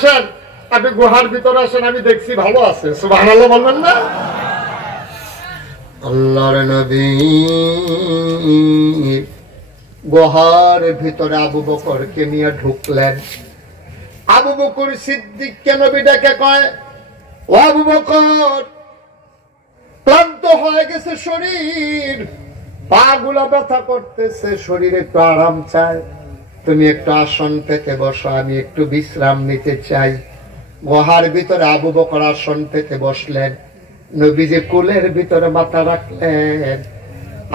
আসেন, আপনি গুহার ভিতরে আসেন, আমি দেখছি ভালো আছে। সুবহানাল্লাহ বলবেন না? আল্লাহর নবী গুহার ভিতরে আবু বকরকে নিয়ে ঢুকলেন। আবু বকর সিদ্দিককে নবী ডেকে কয়, ও আবু বকর, ক্লান্ত হয়ে গেছে শরীর, পা গুলা ব্যথা করতেছে, শরীরে একটু আরাম চায়, তুমি একটু আসন পেতে বসো, আমি একটু বিশ্রাম নিতে চাই। গুহার ভিতরে আবু বকর আসন পেতে বসলেন, নবীজি কুলের ভিতরে মাথা রাখলেন।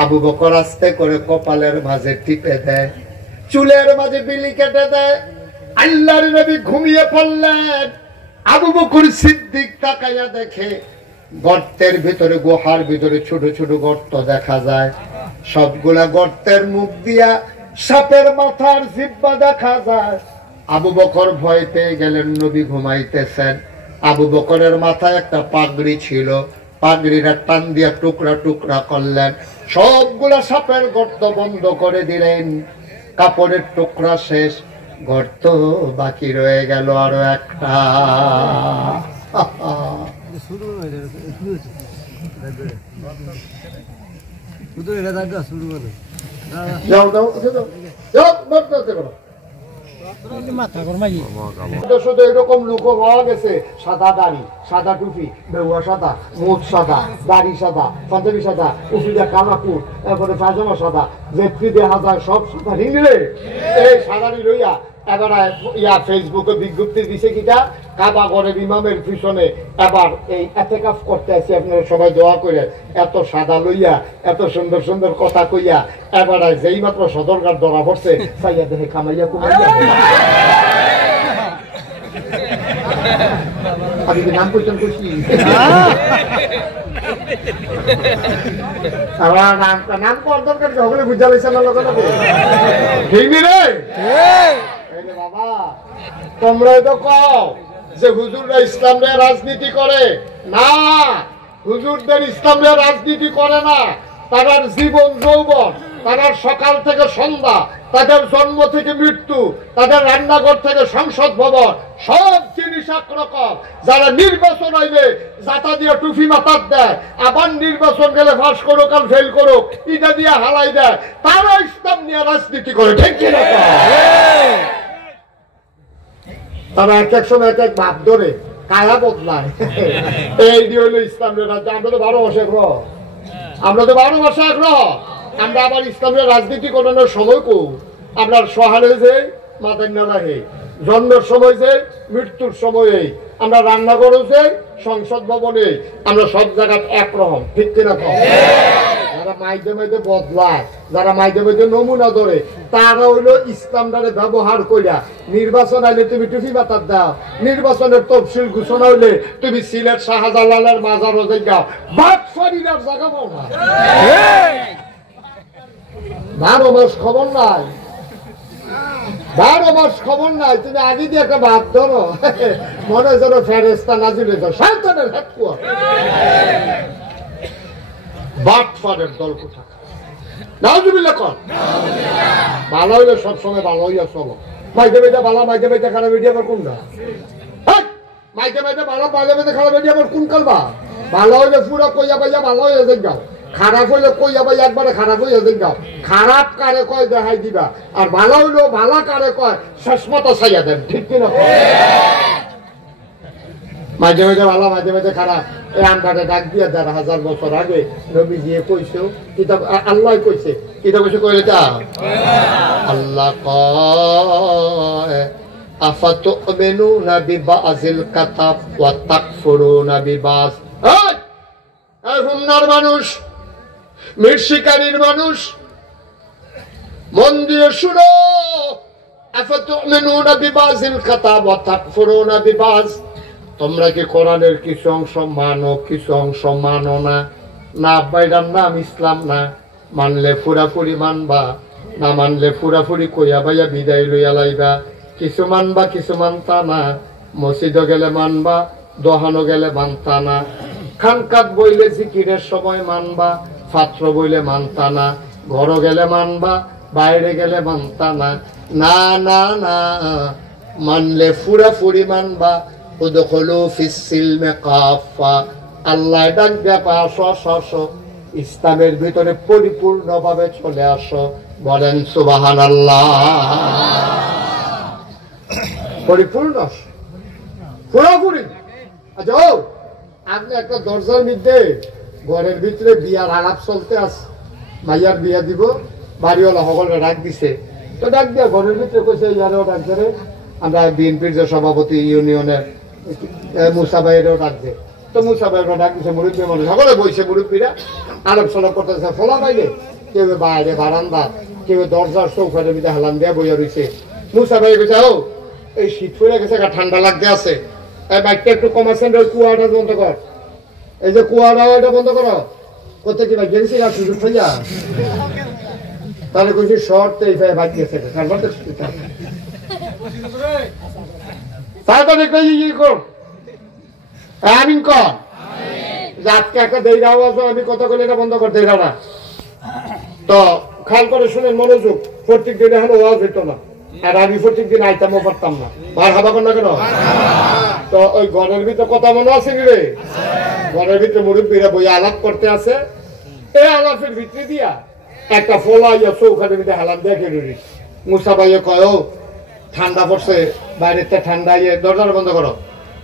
আবু বকর আস্তে করে কপালের মাঝে টিপে দেয়, চুলের মাঝে বিলি কেটে দেয়। আল্লাহর নবী ঘুমিয়ে পড়লেন। আবু বকর সিদ্দিক তাকাইয়া দেখে গর্তের ভিতরে, গুহার ভিতরে ছোট ছোট গর্ত দেখা যায়। সবগুলা গর্তের মুখ দিয়া সাপের মাথার জিহ্বা দেখা যায়। আবু বকর ভয় পেয়ে গেলেন, নবী ঘুমাইতেছেন। আবু বকরের মাথায় একটা পাগড়ি ছিল, পাগড়িটা টান দিয়া টুকরা টুকরা করলেন, সবগুলা সাপের গর্ত বন্ধ করে দিলেন। কাপড়ের টুকরা শেষ, গর্ত বাকি রয়ে গেল আরো একটা। শুধু এরকম লোক পাওয়া গেছে, সাদা দাড়ি, সাদা টুপি, বেহুয়া সাদা, মুখ সাদা, দাড়ি সাদা, পাঞ্জাবি সাদা, উফিদা কালাপুর, এরপরে পায়জামা সাদা, জেফরি দেখা যায় সব সাদা নিলে। এই সাদারি লইয়া এবার ফেসবুকে বিজ্ঞপ্তি দিছে কিটা, কাবা ঘরের ইমামের পিছনে এবার এই এতেকাফ করতে আসি, আপনারা সবাই দোয়া করে। এত সাদা লইয়া, এত সুন্দর সুন্দর কথা কইয়া, এবার যেই মাত্র সদরঘাট ধরা পড়ছে, সাইয়া দেখে কামাইয়া কুমাইয়া। আমি কি নাম পরিচয় করছি? নাম কর দরকার, সকলে বুঝা লাইছে না লোক বাবা। তোমরা তো কও যে হুজুররা ইসলামে রাজনীতি করে না, হুজুরদের ইসলামে রাজনীতি করে না। তাদের জীবন যৌবন, তাদের সকাল থেকে সন্ধ্যা, তাদের জন্ম থেকে মৃত্যু, তাদের রান্নাঘর থেকে সংসদ ভবন, সব জিনিস একরকম। যারা নির্বাচন হইলে জাতা দিয়ে টুপি মাথার দেয়, আবার নির্বাচন গেলে ফাঁস করুক আর ফেল করুক এটা দিয়ে হালাই দেয়, তারা ইসলাম নিয়ে রাজনীতি করে। ঠিক কিনা? তারা এক এক সময় এক এক ভাব ধরে কায়া বদলায়। এই হইলো ইসলামের রাজ্য। আমরা তো 12 মাসে আগ্রহ, আমরা তো 12 মাসে আগ্রহ। আমরা আবার ইসলামের রাজনীতি করানোর সময় কো, আপনার সহালে যে মাথায় না লাগে, জন্মের সময় যে, মৃত্যুর সময়ে, আমরা রান্নাঘরে যে, সংসদ ভবনে, আমরা সব জায়গায় একরকম। ঠিক কিনা? যারা মাইদে মাইদে বদলায়, যারা মাইদে মাইদে নমুনা ধরে, তারা হইলো ইসলামটারে ব্যবহার করিয়া নির্বাচন আইলে তুমি টুপি মাথার দাও, নির্বাচনের তফসিল ঘোষণা হইলে তুমি সিলেট শাহজালালের মাজার যাও, বাটফারির জায়গা পাও না। 12 মাস খবর নাই, 12 মাস খবর নাই। তুমি আগে দিয়ে একটা ভাত ধরো, মনে হয় যেন ফেরেস্তা নাজিল হয়ে যাও, শয়তানের হাত কুয়া। বাটফারের দল কোথায়? নাউজুবিল্লাহ কর। ভালো হইলে সবসময় ভালো হইয়া চলো। মাইতে মাইতে ভালো, মাইতে মাইতে খারাপ এটি আবার কোনটা? মাইতে মাইতে ভালো, মাইতে মাইতে খারাপ এটি আবার কোন কালবা? ভালো হইলে পুরো কইয়া পাইয়া ভালো হইয়া যাও, খারাপ হইলে কইয়া পাইয়া একবারে খারাপ হইয়া যাও। খারাপ কারে কয় দেখাই দিবা, আর ভালো হইলেও ভালো কারে কয় শেষ মতো চাইয়া দেন। ঠিক কিনা? মাঝে মাঝে ভালো, মাঝে মাঝে খারাপ। এই আমটাকে ডাক দিয়ে 1000 বছর আগে নবীজি কইছে, কিতাব আল্লাহ কইছে, কিতাব কইছে কইলে তা আল্লাহ কয় আফাতুমিনুনা বিবাযিল কাতাব ওয়া তাকফুরুনা বিবায। এই হুমনার মানুষ, মিরশিকারীর মানুষ, মন দিয়ে শুনো। আফাতুমিনুনা বিবাযিল কাতাব ওয়া তাকফুরুনা বিবায। তোমরা কি কোরআনের কিছু অংশ মানো, কিছু অংশ মানো না? না বাইরার নাম ইসলাম না। মানলে পুরাপুরি মানবা, না মানলে পুরাপুরি কইয়া বাইয়া বিদায় লইয়া লাইবা। কিছু মানবা, কিছু মানতা না। মসজিদে গেলে মানবা, দোহানো গেলে মানতা না। খানকাত বইলে জিকিরের সময় মানবা, পাত্র বইলে মানতা না। ঘর গেলে মানবা, বাইরে গেলে মানতা না। না না না, মানলে পুরাপুরি মানবা, উদখুলু ফিস সিলমি কাফা, আল্লাহ ডাক দেয়া আসো আসো আসো, ইসলামের ভিতরে পরিপূর্ণভাবে চলে আসো। বলেন সুবহানাল্লাহ। পরিপূর্ণ পুরোপুরি। আচ্ছা ও আপনি একটা দরজার মধ্যে ঘরের ভিতরে বিয়ার আলাপ চলতে আছে, মাইয়ার বিয়া দিব, বাড়িওয়ালা সকলে ডাক দিছে, তো ডাক দিয়া ঘরের ভিতরে কইছে ইয়ারেও ডাক ধরে, আমরা বিএনপির যে সভাপতি ইউনিয়নের মুসা ভাইয়েরও ডাক দে, তো মুসা ভাইয়েরও ডাক দিছে, মুরব্বী মানুষ সকলে বইছে, মুরব্বীরা আলাপ সলাপ করতেছে। ফলা বাইরে কেউ বাইরে বারান্দা, কেউ দরজার চৌকাঠের ভিতরে হেলান দেয়া বইয়া রয়েছে। মুসা ভাই কইছে ও এই শীত পড়ে গেছে, ঠান্ডা লাগতে আছে, এই বাইকটা একটু কমাচ্ছেন, কুয়াটা বন্ধ কর, এই যে কুয়াটা ওইটা বন্ধ করো। কোথায় কি ভাই গেছি আর সুযোগ হইয়া তাহলে কইছি শর্ট এই ভাই গেছে তাড়াতাড়ি কই কি কর আমিন কর। আজকে একটা দেইরা আওয়াজ, আমি কথা বলে এটা বন্ধ কর দেইরা না। তো খেয়াল করে শুনেন মনোযোগ, প্রত্যেক দিন এখন আওয়াজ হইতো না, আর আমি প্রত্যেক দিন আইতামও পারতাম না। বার হাবা কর না কেন? তো ওই ঘরের ভিতরে কথা মনে আছে কি রে? ঘরের ভিতরে মুরব্বীরা বই আলাপ করতে আছে, এই আলাপের ভিতরে দিয়া একটা ফোলা ইয়া চৌখানের ভিতরে হালাম দেখে রুড়ি। মুসা ভাইয়ে কয় ও ঠান্ডা পড়ছে, বাইরের ঠান্ডা ইয়ে, দরজাটা বন্ধ করো।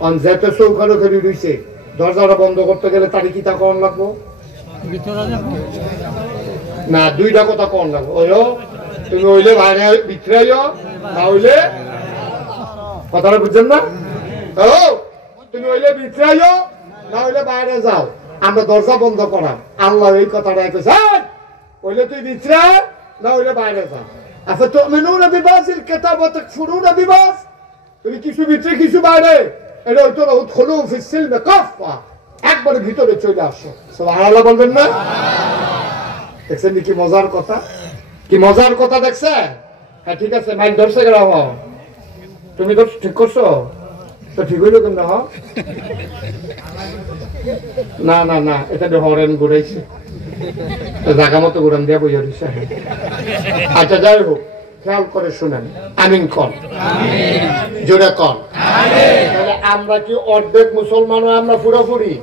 অন যেতে চৌখানো খেলি রইছে, দরজাটা বন্ধ করতে গেলে তার কি তা কন লাগবো না, দুইটা কথা কন লাগবো। ওই তুমি হইলে বাইরে ভিতরে না হইলে, কথাটা বুঝছেন না? ও তুমি হইলে ভিতরে না হইলে বাইরে যাও, আমরা দরজা বন্ধ করাম। আল্লাহ এই কথাটা কইছে, হইলে তুই ভিতরে না হইলে বাইরে যাও। আচ্ছা তুমিনুনা বিবাযিল কিতাব ওয়া তাকফুরুনা বিবায, তুমি কিছু ভিতরে কিছু বাইরে, এটা হইতো না উদখুলু ফিস সিলমি কাফা, একবারে ভিতরে চলে আসো। সুবহানাল্লাহ বলবেন না? দেখছেন কি মজার কথা, কি মজার কথা দেখছেন? হ্যাঁ ঠিক আছে, মাইক ধরছে গেল, তুমি তো ঠিক করছো, তো ঠিক হইলো কেন? না না না, এটা হরেন ঘুরাইছে, জায়গা মতো ঘুরান দিয়া বইয়া দিছে। আচ্ছা যাই হোক, খেয়াল করে শুনেন, আমিন কন, জোরে কন। তাহলে আমরা কি অর্ধেক মুসলমান, আমরা পুরোপুরি?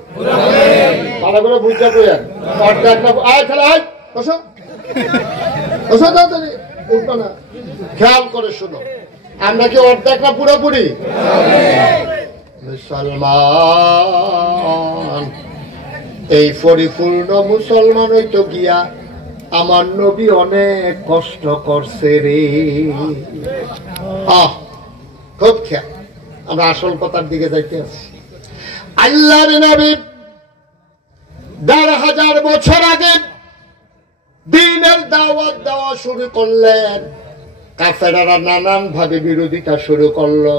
ভালো করে বুঝতে পেরেন, অর্ধেক না। আয় খেলা আয়, বসো বসো, তাড়াতাড়ি উঠবো না। খেয়াল করে শুনো, আমরা কি অর্ধেক না পুরোপুরি মুসলমান? এই পরিপূর্ণ মুসলমান হইতো গিয়া আমার নবী অনেক কষ্ট করছে রে। খুব খেয়াল, আমরা আসল কথার দিকে যাইতে আছি। আল্লাহর নবী ১,৫০০ বছর আগে দ্বীনের দাওয়াত দেওয়া শুরু করলেন। কাফেররা নানান ভাবে বিরোধিতা শুরু করলো।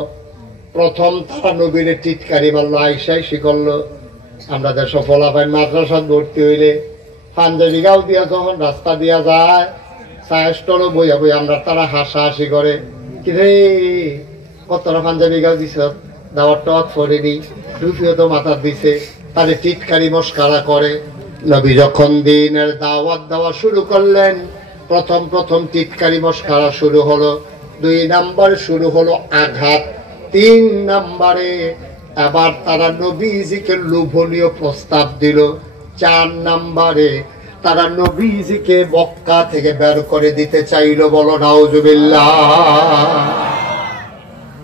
প্রথম তারা নবীর টিটকারি মারলো, আইসাইসি করলো। আমরা যে সফল হয় মাদ্রাসা ভর্তি হইলে পাঞ্জাবি গাও দিয়া যখন রাস্তা দিয়া যায়, চায়ের স্টলও বইয়া বই আমরা তারা হাসাহাসি করে, কিরে কতটা পাঞ্জাবি গাও দিছ, দাওয়ার টক ফরেনি, টুপিও তো মাথার দিছে, তাদের টিটকারি মস্কারা করে। নবী যখন দ্বীনের দাওয়াত দেওয়া শুরু করলেন, প্রথম প্রথম টিটকারি মস্কারা শুরু হলো। ২ নাম্বার শুরু হলো আঘাত। ৩ নাম্বারে এবার তারা নবীজিকে লোভনীয় প্রস্তাব দিল। ৪ নাম্বারে তারা নবীজিকে মক্কা থেকে বের করে দিতে চাইল। বলো নাউজুবিল্লাহ।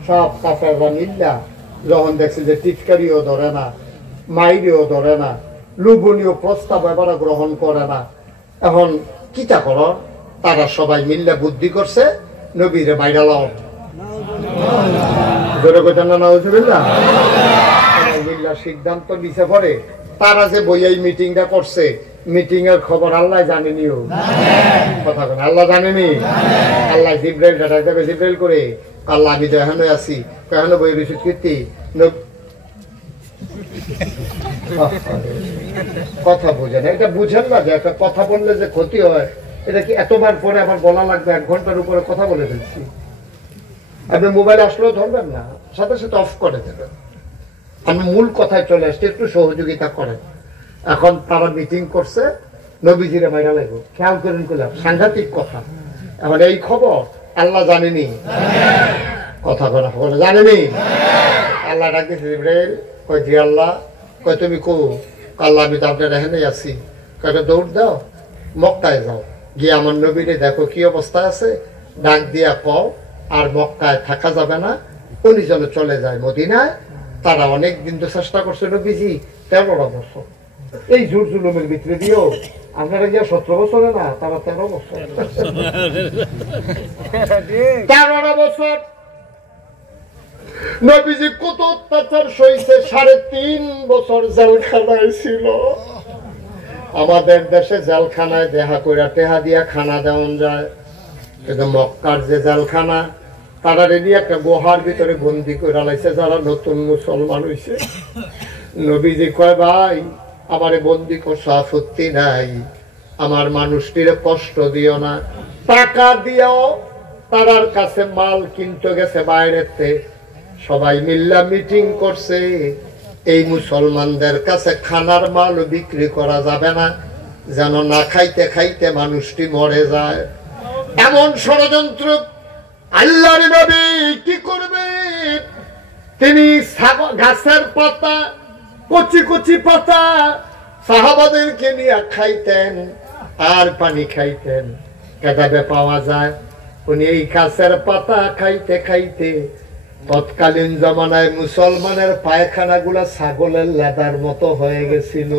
সব কাফেররা মিল্লা যখন দেখছে যে টিটকারিও ধরে না, মাইরেও ধরে না, লোভনীয় প্রস্তাব এবার গ্রহণ করে না, এখন কিটা কর, তারা সবাই মিল্লা বুদ্ধি করছে, নবীরে বাইরে লাও। সিদ্ধান্ত নিচে পড়ে, তারা যে বইয়াই মিটিংটা করছে, মিটিং এর খবর আল্লাহ জানেনিও। কথা বলে আল্লাহ জানেনি? আল্লাহ জিব্রাইল ডাটাকে জিব্রাইল করে, আল্লাহ আমি তো এখানে আছি, এখানে বই রয়েছে কীর্তি। কথা বোঝেন, এটা বুঝেন না যে একটা কথা বললে যে ক্ষতি হয়, এটা কি এতবার পরে আবার বলা লাগবে? 1 ঘন্টার উপরে কথা বলে ফেলছি। আপনি মোবাইল আসলেও ধরবেন না, সাথে সাথে অফ করে দেবেন। আমি মূল কথায় চলে আসছি, একটু সহযোগিতা করেন। এখন তারা মিটিং করছে, নবীজিরে মাইরা লাগবে। খেয়াল করেন, করলাম সাংঘাতিক কথা। এখন এই খবর আল্লাহ জানেনি, কথা বলা বলে জানেনি আল্লাহ ডাকতেছে জিবরাইল কয় জি আল্লাহ কয় তুমি কো আল্লাহ আমি তো আপনার এখানে আছি কয়টা দৌড় দাও মক্কায় যাও গিয়ে আমার নবীরে দেখো কি অবস্থা আছে ডাক দিয়া কও আর মক্কায় থাকা যাবে না উনি যেন চলে যায় মদিনায় তারা অনেক দিন তো চেষ্টা করছে নবীজি 13 বছর এই জোর জুলুমের ভিতরে দিও আপনারা গিয়া 17 বছরে না তারা 13 বছর 13 বছর নবীজি কত অত্যাচার সইছে 3.5 বছর জেলখানায় ছিল আমাদের দেশে জেলখানায় দেখা কইরা টেহা দিয়া খানা দেওয়া যায় কিন্তু মক্কার যে জেলখানা তারা রেডি একটা গুহার ভিতরে বন্দি করে লাইছে যারা নতুন মুসলমান হইছে নবীজি কয় ভাই আমারে বন্দি করছো আপত্তি নাই আমার মানুষটির কষ্ট দিও না টাকা দিও তারার কাছে মাল কিনতে গেছে বাইরেতে সবাই মিল্লা মিটিং করছে এই মুসলমানদের কাছে খানার মাল বিক্রি করা যাবে না যেন না খাইতে খাইতে মানুষটি মরে যায় এমন ষড়যন্ত্র আল্লাহর নবী কি করবে তিনি গাছের পাতা কচি কচি পাতা সাহাবাদেরকে নিয়ে খাইতেন আর পানি খাইতেন কেদাবে পাওয়া যায় উনি এই গাছের পাতা খাইতে খাইতে তৎকালীন জমানায় মুসলমানের পায়খানা গুলা ছাগলের লেদার মতো হয়ে গেছিল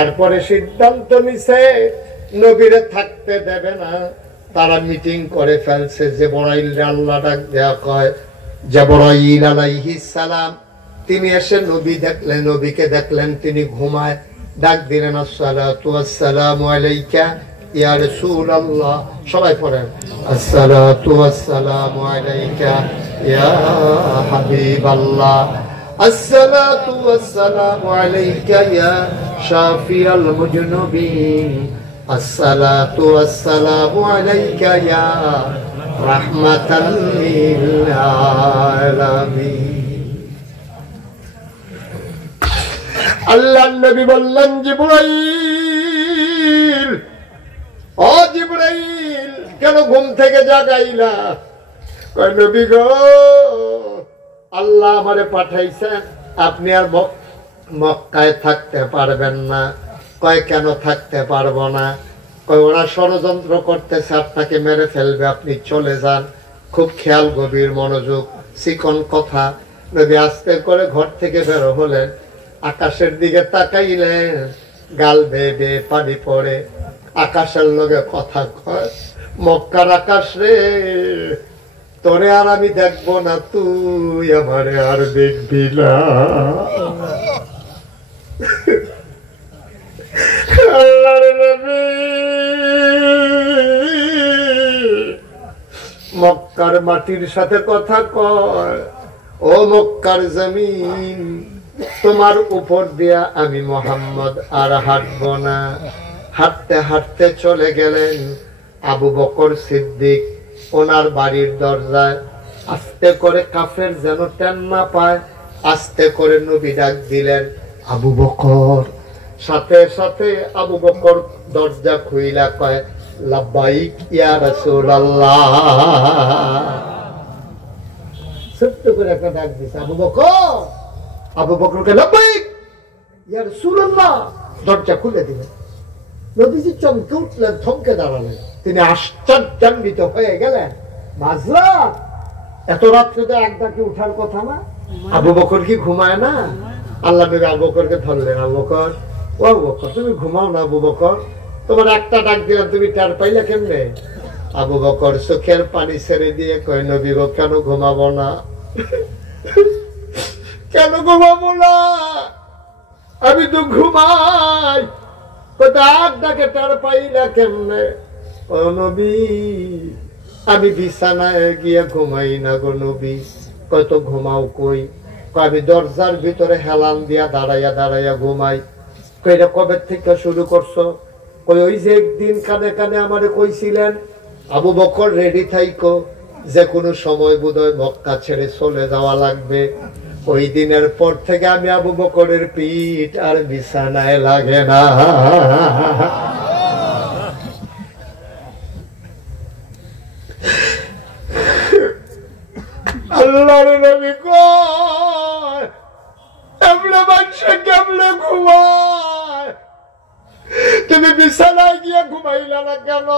এরপরে সিদ্ধান্ত নিছে নবীরে থাকতে দেবে না তারা মিটিং করে ফেলছে জিবরাইল আল্লাহ ডাক দেয়া কয় জিবরাইল আলাইহিস সালাম তিনি এসে নবী দেখলেন নবীকে দেখলেন তিনি ঘুমায় ডাক দিলেন আসসালাতু ওয়াসসালামু আলাইকা ইয়া রাসূলুল্লাহ সবাই পড়েন আসসালাতু ওয়াসসালামু আলাইকা ইয়া হাবিবাল্লাহ আসসালাতু ওয়াসসালামু আলাইকা ইয়া শাফিয়াল মুজনুবিন আসসালাতু ওয়াসসালামু আলাইকা ইয়া রাহমাতাল লিল আলামিন আল্লাহর নবী বললেন জিবরাইল ও জিবরাইল কেন ঘুম থেকে জাগাইলা কয় নবী গো আল্লাহ আমারে পাঠাইছেন আপনি আর মক্কায় থাকতে পারবেন না কয় কেন থাকতে পারবো না কয় ওরা ষড়যন্ত্র করতেছে আপনাকে মেরে ফেলবে আপনি চলে যান খুব খেয়াল গভীর মনোযোগ চিকন কথা নবী আস্তে করে ঘর থেকে বের হলেন আকাশের দিকে তাকাইলেন গাল বেয়ে বেয়ে পানি পড়ে আকাশের লগে কথা কয় মক্কার আকাশ রে তোরে আর আমি দেখবো না তুই আমারে আর দেখবি না মক্কার মাটির সাথে কথা কয় ও মক্কার জমিন তোমার উপর দিয়া আমি মুহাম্মদ আর হাঁটবো না হাঁটতে হাঁটতে চলে গেলেন আবু বকর সিদ্দিক ওনার বাড়ির দরজায় আস্তে করে কাফের যেন টেন না পায় আস্তে করে নবী ডাক দিলেন আবু বকর সাথে সাথে আবু বকর দরজা খুইলা কয় লাব্বাইক ইয়া রাসূলুল্লাহ সত্য করে একটা ডাক দিছে আবু বকর আবু বকরকে লাব্বাইক ইয়া রাসূলুল্লাহ দরজা খুলে দিলেন নবীজি চমকে উঠলেন থমকে দাঁড়ালেন তিনি আশ্চর্যান্বিত হয়ে গেলেন মাঝরাত এত রাত্রে তো এক ডাকে উঠার কথা না আবু বকর কি ঘুমায় না আল্লাহ নবী আবু বকরকে ধরলেন আবু বকর ও আবু বকর তুমি ঘুমাও না আবু বকর তোমার একটা ডাক দিলাম তুমি টের পাইলে কেমনে আবু বকর চোখের পানি ছেড়ে দিয়ে কয় নবী গো কেন ঘুমাবো না কেন ঘুমাবো না আমি তো ঘুমাই ডাকে টের পাইলা কেমনে ও নবী আমি বিছানায় গিয়ে ঘুমাই না গো নবী কত ঘুমাও কই আমি দরজার ভিতরে হেলান দিয়া দাঁড়াইয়া দাঁড়াইয়া ঘুমাই কইরা কবে থেকে শুরু করছো কই ওই যে একদিন কানে কানে আমারে কইছিলেন আবু বকর রেডি থাইকো যে কোনো সময় বোধহয় মক্কা ছেড়ে চলে যাওয়া লাগবে ওই দিনের পর থেকে আমি আবু বকরের পিঠ আর বিছানায় লাগে না ঘুমাইলা না কেন?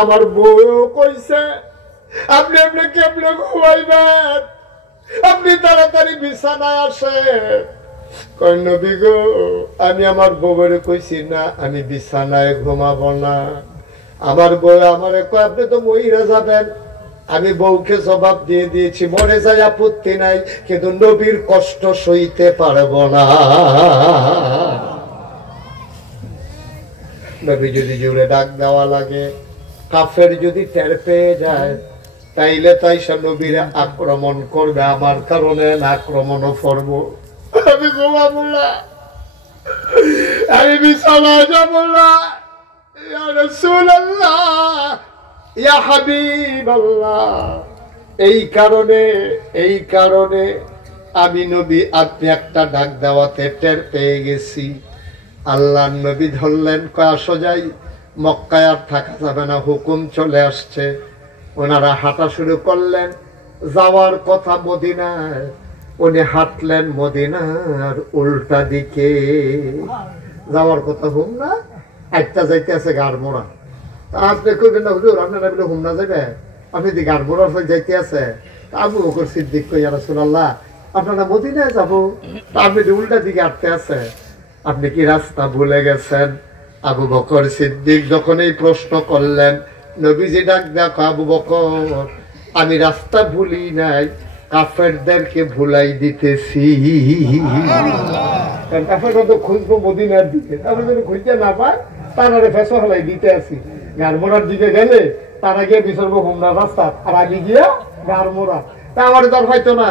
আমার বউ কইছে আপনি আপনি কেমনে ঘুমাইবেন, আপনি তাড়াতাড়ি বিছানায় আসেন। কই নবী গো, আমি আমার বউয়ের কইছি না আমি বিছানায় ঘুমাবো না। আমার বউ আমারে কয় আপনি তো মইরা যাবেন। আমি বউকে জবাব দিয়ে দিয়েছি মরে যাই আপত্তি নাই, কিন্তু নবীর কষ্ট সইতে পারবো না। নবী যদি জোরে ডাক দেওয়া লাগে, কাফের যদি টের পেয়ে যায়, তাইলে তাই সে নবীরে আক্রমণ করবে, আমার কারণে আক্রমণও করব। আমি ঘুমাবো না, আমি বিছানায় যাবো না। ইয়া রাসূলুল্লাহ, ইয়া হাবিবাল্লাহ, এই কারণে আমি নবী আপনি একটা ডাক দেওয়াতে টের পেয়ে গেছি। আল্লাহর নবী ধরলেন, কয় আসো যাই, মক্কায় আর থাকা যাবে না, হুকুম চলে আসছে। ওনারা হাঁটা শুরু করলেন, যাওয়ার কথা মদিনায়। উনি হাঁটলেন মদিনার উল্টা দিকে। যাওয়ার কথা হুম না, একটা যাইতে আছে গাড়মোড়া। আপনি কইবেন না হুজুর আপনারা বলে হুম না যাবে, আপনি দি গাড়মোড়া যাইতে আছে। আবু বকর সিদ্দিক কই ইয়া রাসূলুল্লাহ আপনারা মদিনায় যাবো, আপনি উল্টা দিকে হাঁটতে আছে, আপনি কি রাস্তা ভুলে গেছেন? আবু বকর সিদ্দিক যখন এই প্রশ্ন করলেন, নবীজি ডাক দেখো আবু বকর আমি রাস্তা ভুলি নাই, কাফেরদেরকে ভুলাই দিতেছি। কাফেররা তো খুঁজবো মদিনার দিকে, আপনি যদি খুঁজতে না পায় তারা ফেসো হলাই দিতে আসি। গাড়মোড়ার দিকে গেলে তারা গিয়ে বিসর্গ হুমনা রাস্তা, আর আমি গিয়া গাড়মোড়া। তা আমার দর হয়তো না।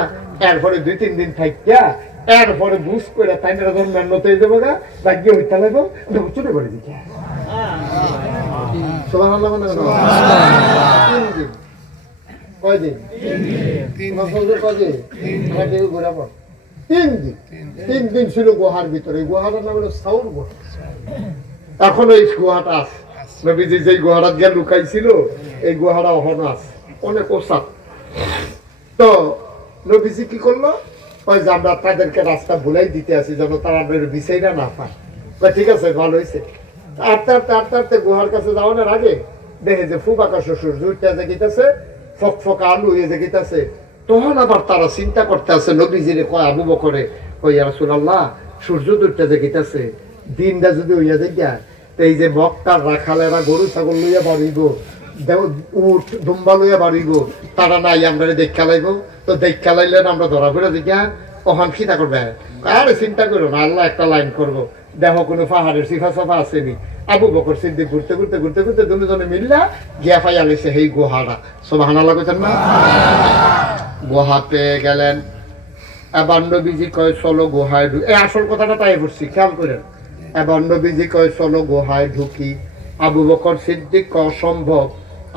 এরপরে 2-3 দিন থাকিয়া এরপরে বুঝ করে তাই না যখন মেহনতে যাবো গা লাগিয়ে হইতে লাগবো, চলে করে দিকে তিন দিন ছিল গুহার ভিতরে। গুহাটার নাম হলো সাউর গুহা। এখনো এই গুহাটা আছে, নবীজি যে গুহাটা গিয়ে লুকাইছিল এই গুহাটা এখনো আছে, অনেক ওসাদ। তো নবীজি কি করলো, ওই যে আমরা তাদেরকে রাস্তা ভুলাই দিতে আসি যেন তারা বিষয়টা না পায়। ঠিক আছে ভালো হয়েছে। আটতে আটতে আটতে আটতে গুহার কাছে যাওয়ানোর আগে দেখে যে ফুবাকা শ্বশুর জুইটা জেগিতেছে, ফকফকা আলু হয়ে জেগিতেছে। তখন আবার তারা চিন্তা করতে আছে, নবীজিরে কয় আবু বকরে, কই ইয়া রাসূলুল্লাহ সূর্য দুইটা জেগিতেছে, দিনটা যদি হইয়া যায়, তো এই যে মক্কার রাখালেরা গরু ছাগল লইয়া বাড়িব, উঠ দুম্বা লইয়া বাড়িব, তারা নাই আমরা দেখা লাইব। তো দেখা লাইলেন আমরা ধরা পড়ে দেখা ওখান খিতা করবে। আরে চিন্তা করো না, আল্লাহ একটা লাইন করবো, দেখো কোনো পাহাড়ের সিফা সাফা আসেনি। আবু বকর সিদ্দিক ঘুরতে ঘুরতে ঘুরতে ঘুরতে দুজনে মিললা গিয়া পাইয়া লেছে সেই গুহাটা। সুবহানাল্লাহ কইছেন না? গুহা পেয়ে গেলেন। এবার নবীজি কয় চলো গুহায় ঢুকি। এই আসল কথাটা তাই বলছি, খেয়াল করেন। এবার নবীজি কয় চলো গুহায় ঢুকি। আবু বকর সিদ্দিক কয় অসম্ভব,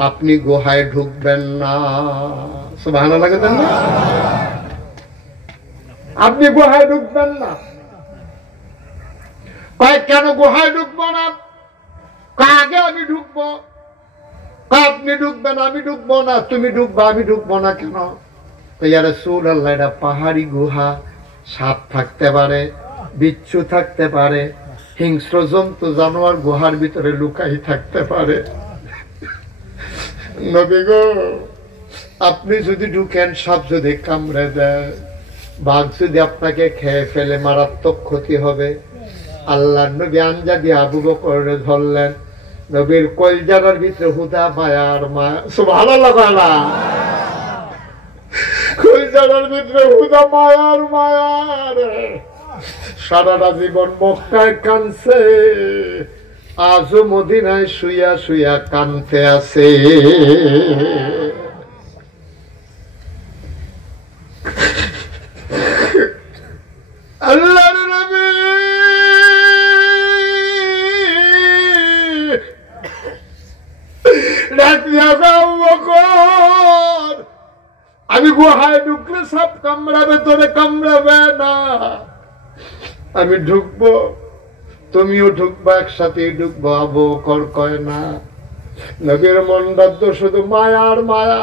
আপনি গুহায় ঢুকবেন না। সুবহানাল্লাহ কইছেন না? আপনি গুহায় ঢুকবেন না। কয় কেন গুহায় ঢুকবো না? আগে আমি ঢুকবো। আপনি ঢুকবেন আমি ঢুকবো না। তুমি ঢুকবা আমি ঢুকবো না কেন? ইয়া রাসূলুল্লাহ এটা পাহাড়ি গুহা, সাপ থাকতে পারে, বিচ্ছু থাকতে পারে, হিংস্র জন্তু জানোয়ার গুহার ভিতরে লুকাই থাকতে পারে। নবী গো আপনি যদি ঢুকেন, সাপ যদি কামড়ে দেয়, বাঘ যদি আপনাকে খেয়ে ফেলে, মারাত্মক ক্ষতি হবে। আল্লাহ নবী আঞ্জা দিয়ে আবু বকরকে ধরলেন। নবীর কলজার ভিতরে হুদা মায়ার মায়া। সুবহানাল্লাহ না? কলজার ভিতরে হুদা মায়ার মায়ার। সারাটা জীবন মক্কায় কানছে, আজও মদিনায় শুইয়া শুইয়া কানতে আছে। আল্লাহর নবী আমি গুহায় ঢুকলে সব কামড়াবে, তোরে কামড়াবে না। আমি ঢুকবো, তুমিও ঢুকবা, একসাথে ঢুকবো। আবু বকর কয় না। নবীর মনটা শুধু মায়ার মায়া।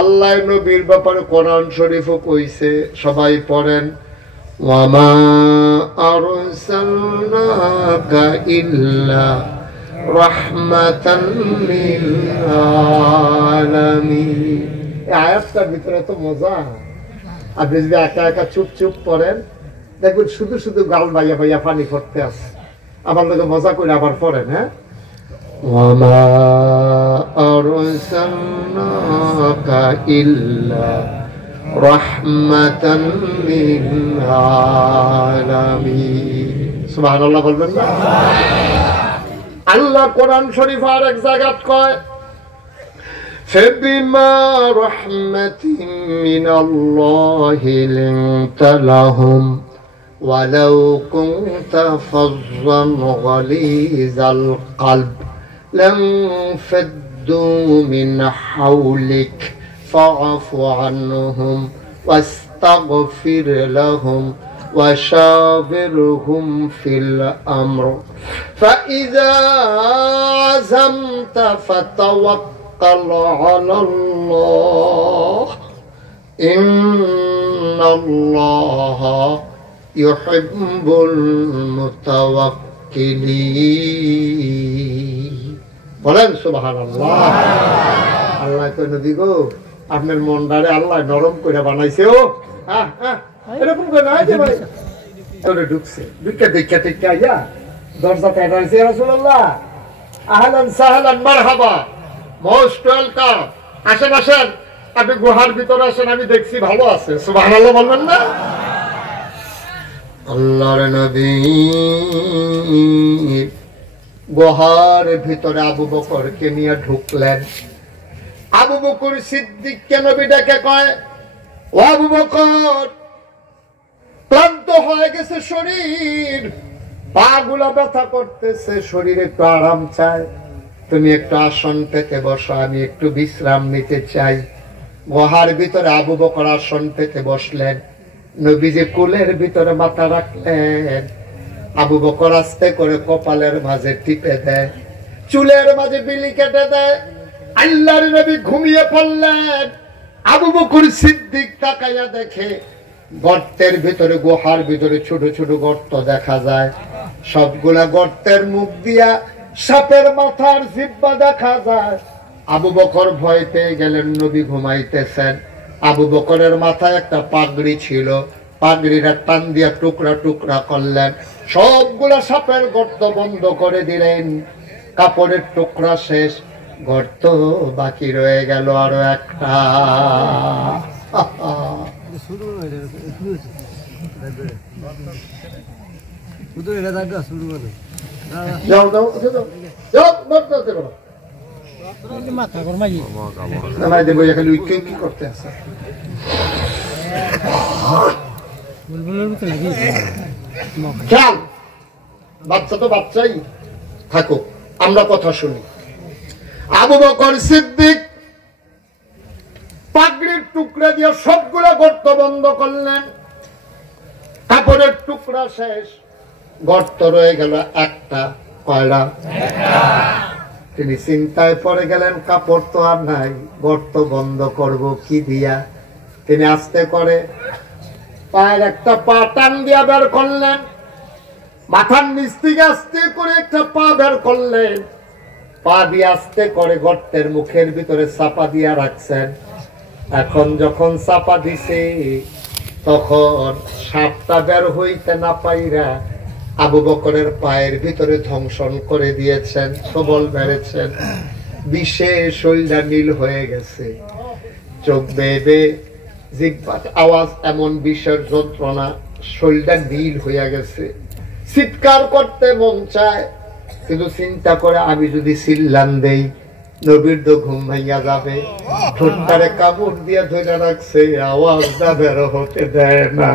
আল্লাহ নবীর ব্যাপারে কোরআন শরীফও কইছে, সবাই পড়েন, ওয়ামা আরসালনাকা ইল্লা রাহমাতান লিল আলামিন। এই আয়াতটার ভিতরে তো মজা। আপনি যদি একা একা চুপ চুপ পড়েন দেখবেন শুধু শুধু গাল বাইয়া বাইয়া পানি পড়তে আছে। আমার লোকে মজা করে আবার পড়েন। হ্যাঁ, ওয়ামা আরসালনাকা ইল্লা রাহমাতান লিল আলামিন। সুবহানাল্লাহ বলবেন না? আল্লাহ কোরআন শরীফ আর এক জায়গায় কয় فبما رحمة من الله لنت لهم ولو كنت فظا غليظ القلب لانفضوا من حولك فاعف عنهم واستغفر لهم وشاورهم في الأمر فإذا عزمت فتوكل على الله إن الله يحب المتوكلين। বলেন সুবহানাল্লাহ। আল্লাহ তো নবী গো আপনার মনটারে আল্লাহ নরম করে বানাইছে। ও এরকম করে না যে ভাই তোরে ঢুকছে ঢুকে দেখে দেখে আইয়া দরজা পেটাইছে। রাসূলুল্লাহ আহলান সাহলান মারহাবা, মোস্ট ওয়েলকাম, আসেন আসেন, আপনি গুহার ভিতরে আসেন, আমি দেখছি ভালো আছে। সুবহানাল্লাহ বলবেন না? আল্লাহর নবী গুহার ভিতরে আবু বকরকে নিয়ে ঢুকলেন। আবু বকর সিদ্দিককে নবী ডেকে কয়, ও আবু বকর, ক্লান্ত হয়ে গেছে শরীর, পা গুলা ব্যথা করতেছে, শরীরে একটু আরাম চায়, তুমি একটু আসন পেতে বসো, আমি একটু বিশ্রাম নিতে চাই। গুহার ভিতরে আবু বকর আসন পেতে বসলেন, নবীজি কোলের ভিতরে মাথা রাখলেন। আবু বকর আস্তে করে কপালের মাঝে টিপে দেয়, চুলের মাঝে বিলি কেটে দেয়। আল্লাহর নবী ঘুমিয়ে পড়লেন। আবু বকর সিদ্দিক তাকাইয়া দেখে গর্তের ভিতরে, গুহার ভিতরে ছোট ছোট গর্ত দেখা যায়, সবগুলা গর্তের মুখ দিয়া সাপের মাথার জিহ্বা দেখা যায়। আবু বকর ভয় পেয়ে গেলেন, নবী ঘুমাইতেছেন। আবু বকরের মাথায় একটা পাগড়ি ছিল, পাগড়িটা টান দিয়া টুকরা টুকরা করলেন, সবগুলা সাপের গর্ত বন্ধ করে দিলেন। কাপড়ের টুকরা শেষ, গর্ত বাকি রয়ে গেল আরো একটা। বাচ্চা তো বাচ্চাই থাকো, আমরা কথা শুনি। আবু বকর সিদ্দিক পাগড়ির টুকরা দিয়ে সবগুলা গর্ত বন্ধ করলেন, কাপড়ের টুকরা শেষ, গর্ত রয়ে গেল একটা। কয়টা? তিনি চিন্তায় পড়ে গেলেন, কাপড় তো আর নাই, গর্ত বন্ধ করব কি দিয়া। তিনি আস্তে করে পায়ের একটা পা টান দিয়া বের করলেন, মাথার নিচ থেকে আস্তে করে একটা পা বের করলেন, পা দিয়ে আস্তে করে গর্তের মুখের ভিতরে চাপা দিয়া রাখছেন। এখন যখন চাপা দিছে তখন সাপটা বের হইতে না পাইরা আবু বকরের পায়ের ভিতরে ধ্বংসন করে দিয়েছেন, সবল বেড়েছেন, বিশেষ শরীরটা নীল হয়ে গেছে, চোখ বেয়ে জিহ্বার আওয়াজ, এমন বিষের যন্ত্রণা, শরীরটা নীল হইয়া গেছে। চিৎকার করতে মন চায়, কিন্তু চিন্তা করে আমি যদি চিল্লান দেই নবীর তো ঘুম ভাইয়া যাবে। ঠোঁটটারে কাপড় দিয়ে ধরে রাখছে, আওয়াজটা বের হতে দেয় না।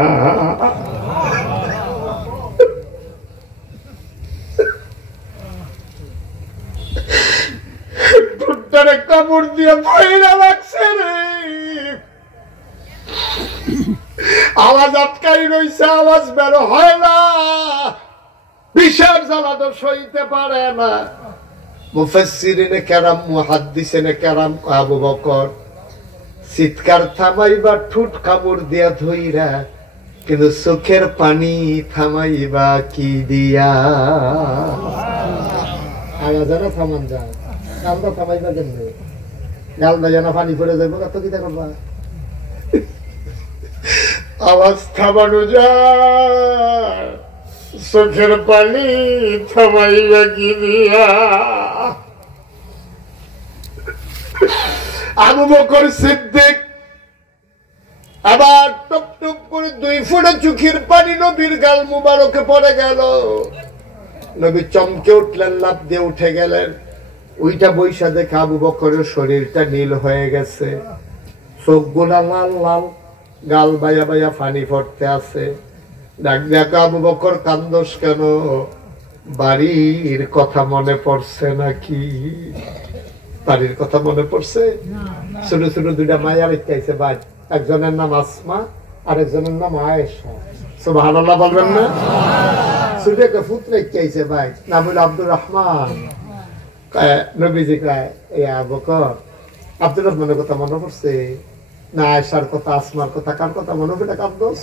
ঠোঁটটারে কাপড় দিয়ে ধরে রাখছে রে, আওয়াজ আটকাই রয়েছে, আওয়াজ বের হয় না, বিষের জ্বালা তো সইতে পারে না। মুফাসসিরিনে কেরাম, মুহাদ্দিসিনে কেরাম, আবু বকর চিৎকার থামাইবা ঠোঁট কাপড় দিয়া ধইরা, কিন্তু চোখের পানি থামাইবা কি দিয়া? আওয়াজ না থামান যায় কান্দা থামাইবা কেমনে গাল বাজা না পানি পড়ে যাবো কত কিতা করবা আওয়াজ থামানো যায় চোখের পানি থামাইবা কি দিয়া আবু বকর সিদ্দিক আবার টপ টপ করে 2 ফোঁটা চোখের পানি নবীর গাল মুবারকে পড়ে গেল নবী চমকে উঠলেন লাফ দিয়ে উঠে গেলেন ওইটা বৈশা দেখে আবু বকরের শরীরটা নীল হয়ে গেছে চোখগুলা লাল লাল গাল বাইয়া বাইয়া পানি পড়তে আছে ডাক দেখো আবু বকর কান্দোস কেন বাড়ির কথা মনে পড়ছে নাকি বাড়ির কথা মনে পড়ছে ছোট ছোট 2টা মায়া রেখেছে ভাই একজনের নাম আসমা আর একজনের নাম আয়েশা সুবহানাল্লাহ বলবেন না ছোট একটা পুত্র রেখেছে ভাই নাম হলো আব্দুর রহমান নবীজি কয় আবু বকর আব্দুর রহমানের কথা মনে পড়ছে না আয়েশার কথা আসমার কথা কার কথা মনে পড়ে কান্দোস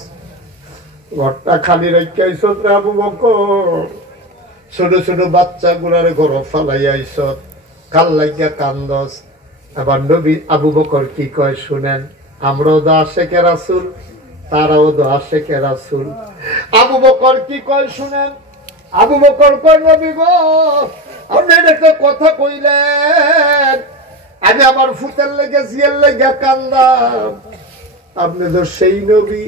ঘরটা খালি রেখেছ আবু বকর ছোট ছোট বাচ্চা গুলার ঘর ফালাই আইস কাল লাগিয়া কান্দস আবার নবী আবু বকর কি কয় শুনেন আমরাও তো আশেকে রাসূল তারাও তো আশেকে রাসূল আবু বকর কি কয় শুনেন আবু বকর কয় নবী গো আপনি একটা কথা কইলেন আমি আমার ফুতের লেগে জিয়ার লেগে কান্দাম আপনি তো সেই নবী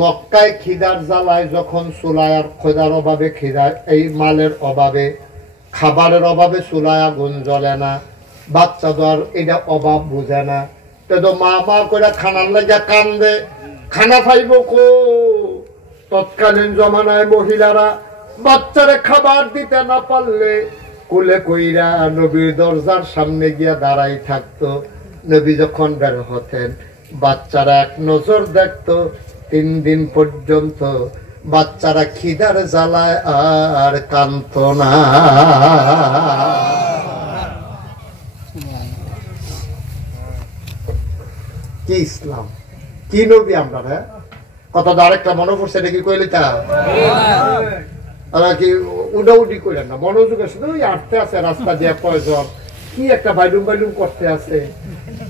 মক্কায় খিদার জ্বালায় যখন চুলায় আর খোদার অভাবে খিদার এই মালের অভাবে খাবারের অভাবে চুলায় আগুন জ্বলে না বাচ্চা তো আর এটা অভাব বুঝে না তো মা মা করে খানার লেগে কান্দে খানা পাইব কো তৎকালীন জমানায় মহিলারা বাচ্চারে খাবার দিতে না পারলে কোলে কইরা নবীর দরজার সামনে গিয়া দাঁড়াই থাকতো নবী যখন বের হতেন বাচ্চারা এক নজর দেখতো 3 দিন পর্যন্ত বাচ্চারা খিদার জ্বালায় আর কাঁদতো না কি ইসলাম কি নবী আমরা হ্যাঁ কত আরেকটা মনে পড়ছে নাকি কইলে তা কি উডাউডি করেন না মনোযোগে শুধু আটতে আছে রাস্তা দিয়ে কয়জন কি একটা বাইলুম বাইলুম করতে আছে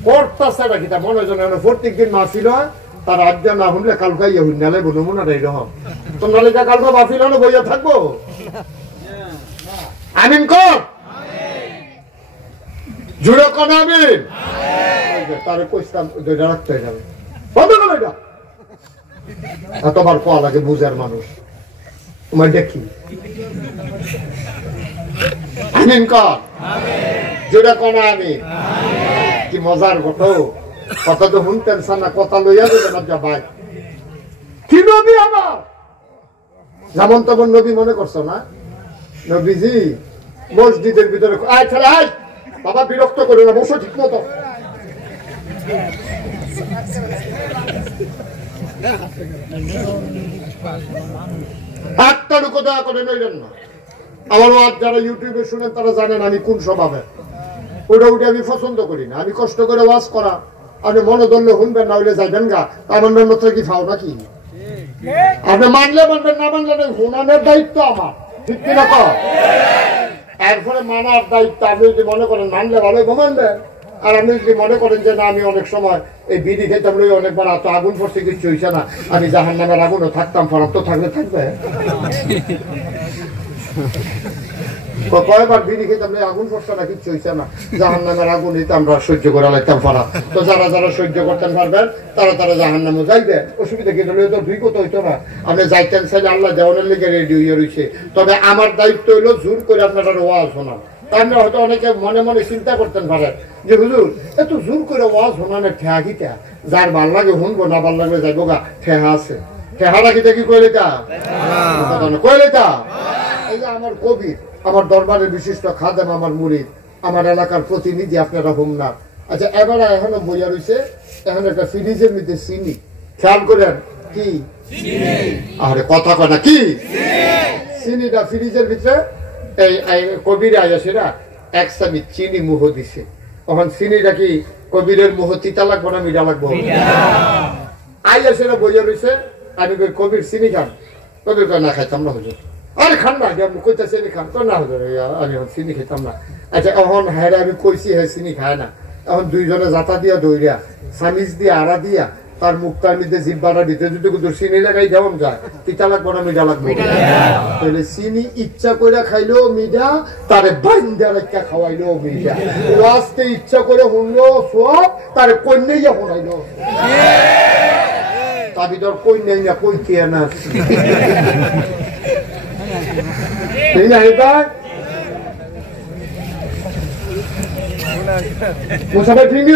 করতেছে নাকি তা মনোজন প্রত্যেক দিন মাহফিল হয় তার আজ্ঞা না হলে কালকা ইয়ে হুন্নালে নমুনা এইরকম তোমরা লেখা কালকা মাহফিল হলে বইয়া থাকবো আমিন কর জুড়ে কোন আমিন তারে কইতাম দুইটা রাখতে যাবে বন্ধ করো এটা এতবার কোয়া লাগে বুঝার মানুষ তোমার দেখি আমিন কর জুড়ে কোন আমিন কি মজার ঘটো কথা তো শুনতেন না কথা লইয়া দেবেন না ভাই কি নবী আমার যেমন তখন নবী মনে করছো না নবীজি মসজিদের ভিতরে আয় ছেলে আয় বাবা বিরক্ত করে না বসো ঠিক মতো একটা লুকো দয়া করে নইলেন না আমার ওয়াজ যারা ইউটিউবে শুনেন তারা জানেন আমি কোন স্বভাবে ওটা উঠে আমি পছন্দ করি না আমি কষ্ট করে ওয়াজ করা আপনি মনে ধরলে শুনবেন না হইলে যাইবেন গা আমার মতো কি ফাও নাকি আপনি মানলে মানবেন না মানলে শোনানোর দায়িত্ব আমার ঠিক কিনা কর এরপরে মানার দায়িত্ব আপনি যদি মনে করেন মানলে ভালোই মানবেন আর আপনি যদি মনে করেন যে না আমি অনেক সময় এই বিড়ি খেতাম অনেকবার এত আগুন পড়ছে কিছু হইছে না আমি জাহান্নামের আগুনও থাকতাম ফরাক তো থাকলে থাকবে কয়েকবার বিড়ি খেতাম আগুন পড়ছে না কিচ্ছু হইছে না জাহান্নামের আগুন হইতে আমরা সহ্য করে লাইতাম ফরাক তো যারা যারা সহ্য করতেন পারবেন তারা তারা জাহান্নামে যাইবে অসুবিধা কি তো বিগত হইতো না আপনি যাইতেন চাইলে আল্লাহ দেওয়ানের লিগে রেডি হয়ে রয়েছে তবে আমার দায়িত্ব হইলো জোর করে আপনারা ওয়াজ শোনান তাহলে হয়তো অনেকে মনে মনে চিন্তা করতেন পারেন যে হুজুর এত জোর করে ওয়াজ শোনানোর ঠেহা কিটা যার ভাল লাগে শুনবো না ভাল লাগলে যাইবো গা ঠেহা আছে ঠেহাটা কিটা কি কইলে তা কইলে তা এই যে আমার কবির আমার দরবারের বিশিষ্ট খাদেম আমার মুরিদ আমার এলাকার প্রতিনিধি আপনারা হোমনার আচ্ছা এবারে এখনো বইয়া রয়েছে এখন একটা ফ্রিজের মধ্যে চিনি খেয়াল করেন কি আরে কথা কথা কি চিনিটা ফ্রিজের ভিতরে এই কবির আয়াসেরা 1 চামচ চিনি মুহ দিছে তখন চিনিটা কি কবিরের মুহ তিতা লাগবো না মিঠা লাগবো আয়াসেরা বইয়া রয়েছে আমি কবির চিনি খান কবির না খাইতাম না হুজুর আরে খান না আমি কইতে চিনি খান তো না আমি চিনি খেতাম না আচ্ছা এখন হ্যাঁ আমি কইছি হ্যাঁ চিনি খায় না এখন দুইজনে জাতা দিয়া দৌড়িয়া সামিজ দিয়া আড়া দিয়া তার মুখটার মধ্যে জিব্বাটার ভিতরে যদি কিন্তু চিনি লাগাই যেমন যায় তিতা লাগবো না মিঠা লাগবে তাহলে চিনি ইচ্ছা করে খাইলেও মিঠা তারে বাইন্দা রেখা খাওয়াইলেও মিঠা লাস্টে ইচ্ছা করে শুনলো সব তারে কন্যাইয়া শোনাইলো তার ভিতর কন্যাই না কই খেয়ে না ঠিক না এবার মুসাফাই ঠিক